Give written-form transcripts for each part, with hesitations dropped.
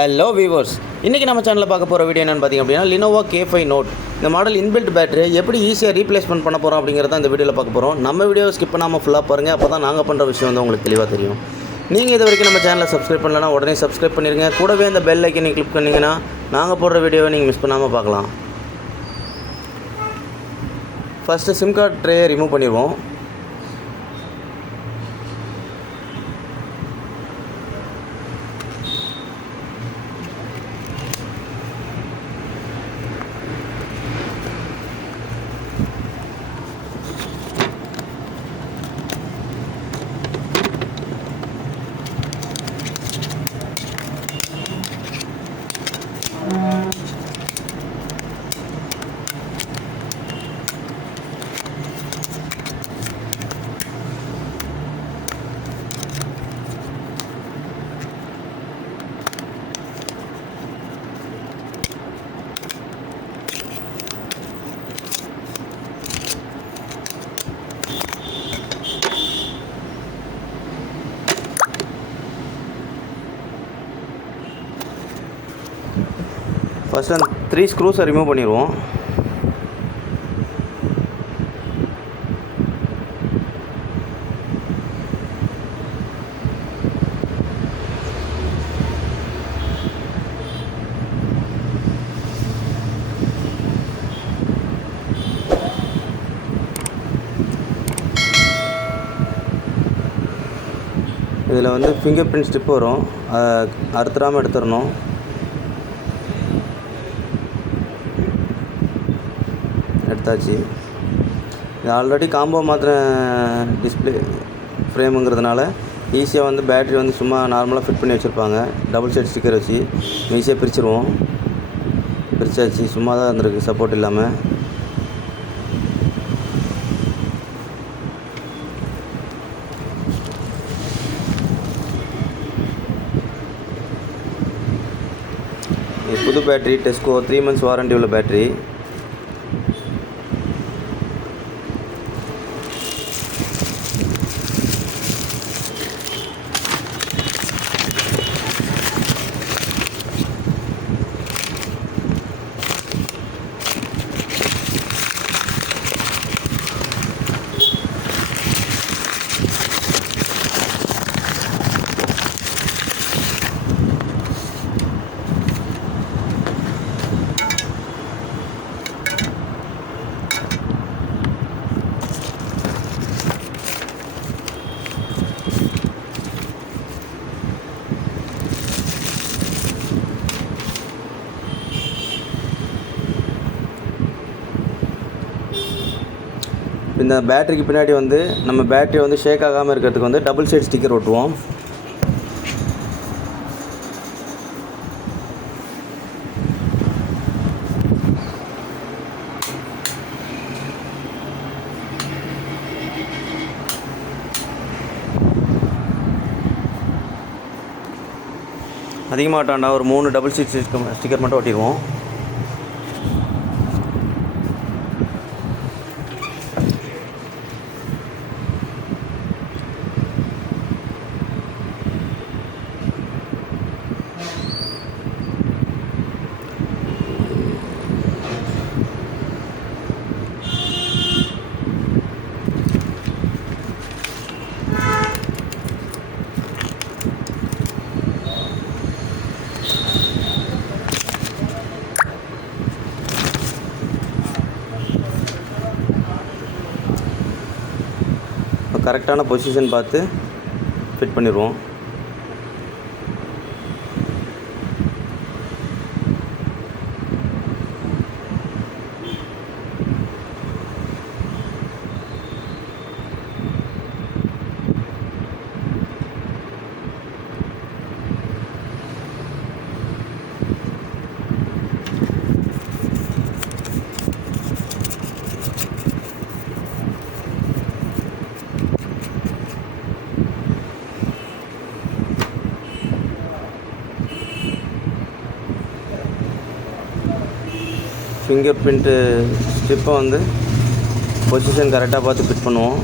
Hello viewers, இன்றைக்கி நம்ம சேனலில் பார்க்க போகிற வீடியோ என்னென்னு பார்த்திங்க அப்படின்னா LENOVO K5 NOTE. இந்த மாடல் இன்பில்ட் பேட்டரி எப்படி ஈஸியாக ரீப்ளேஸ்மெண்ட் பண்ண போகிறோம் அப்படிங்கிறத இந்த வீடியோவில் பார்க்க போகிறோம். நம்ம வீடியோவை ஸ்கிப் பண்ணாமல் ஃபுல்லாக பாருங்கள், அப்போ தான் நாங்கள் பண்ணுற விஷயம் வந்து உங்களுக்கு தெளிவாக தெரியும். நீங்கள் இது வரைக்கும் நம்ம சேனலை சப்ஸ்கிரைப் பண்ணலன்னா உடனே சப்ஸ்கிரைப் பண்ணிடுங்க. கூடவே இந்த பெல் ஐக்கனை கிளிக் பண்ணிங்கன்னா நாங்கள் போடுற வீடியோவை நீங்கள் மிஸ் பண்ணாமல் பார்க்கலாம். ஃபஸ்ட்டு சிம் கார்டு ட்ரேயை ரிமூவ் பண்ணிடுவோம். ஃபஸ்ட்டு அந்த 3 ஸ்க்ரூஸை ரிமூவ் பண்ணிடுவோம். இதில் வந்து ஃபிங்கர் பிரிண்ட் ஸ்டிப் வரும், அதை அறுத்துடாமல் எடுத்துடணும். எடுத்தாச்சு. இது ஆல்ரெடி காம்போ மாத்திர டிஸ்பிளே ஃப்ரேமுங்கிறதுனால ஈஸியாக வந்து பேட்ரி வந்து சும்மா நார்மலாக ஃபிட் பண்ணி வச்சுருப்பாங்க. டபுள் சைட் ஸ்டிக்கர் வச்சு ஈஸியாக பிரிச்சுருவோம். பிரிச்சாச்சு, சும்மா தான் இருந்திருக்கு சப்போர்ட் இல்லாமல். புது பேட்ரி, டெஸ்கோ 3 months வாரண்டி உள்ள பேட்ரி. இந்த பேட்டரிக்கு பின்னாடி வந்து நம்ம பேட்டரி வந்து ஷேக் ஆகாமல் இருக்கிறதுக்கு வந்து டபுள் சைட் ஸ்டிக்கர் ஒட்டுவோம். அதிகமாக டாண்டா ஒரு 3 டபுள் சைட் ஸ்டிக்கர் மட்டும் ஒட்டிடுவோம். கரெக்டான பொசிஷன் பார்த்து ஃபிட் பண்ணிடுவோம். ஃபிங்கர் பிரிண்ட்டு ஸ்ட்ரிப்பை வந்து பொசிஷன் கரெக்டாக பார்த்து ஃபிட் பண்ணுவோம்.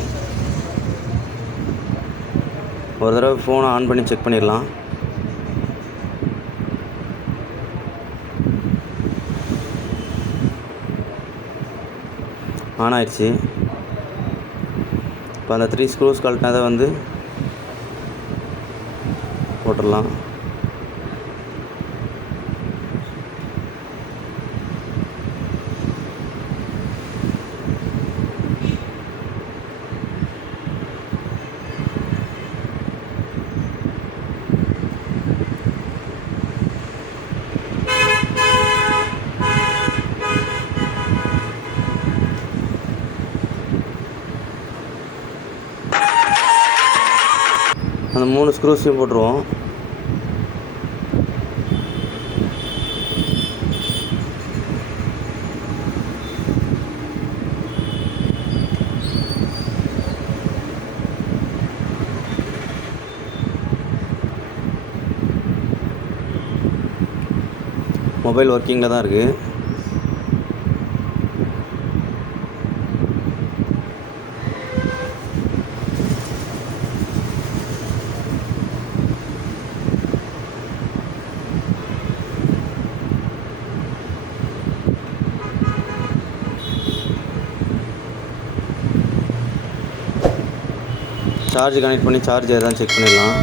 ஒரு தடவை ஃபோனை ஆன் பண்ணி செக் பண்ணிடலாம். ஆன் ஆயிடுச்சு. இப்போ அந்த 3 ஸ்க்ரூஸ் கழட்டினதை வந்து போட்டுடலாம். அந்த 3 ஸ்க்ரூஸையும் போட்டுருவோம். மொபைல் ஒர்க்கிங்கில் தான் இருக்குது. சார்ஜ் கனெக்ட் பண்ணி சார்ஜ் ஏதாவது செக் பண்ணிடலாம்.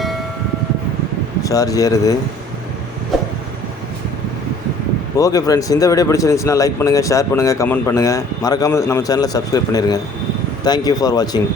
சார்ஜ் ஏறுது. ஓகே ஃப்ரெண்ட்ஸ், இந்த வீடியோ பிடிச்சிருந்துச்சுன்னா லைக் பண்ணுங்கள், ஷேர் பண்ணுங்கள், கமெண்ட் பண்ணுங்கள். மறக்காமல் நம்ம சேனலை சப்ஸ்கிரைப் பண்ணிடுங்க. தேங்க்யூ ஃபார் வாட்சிங்.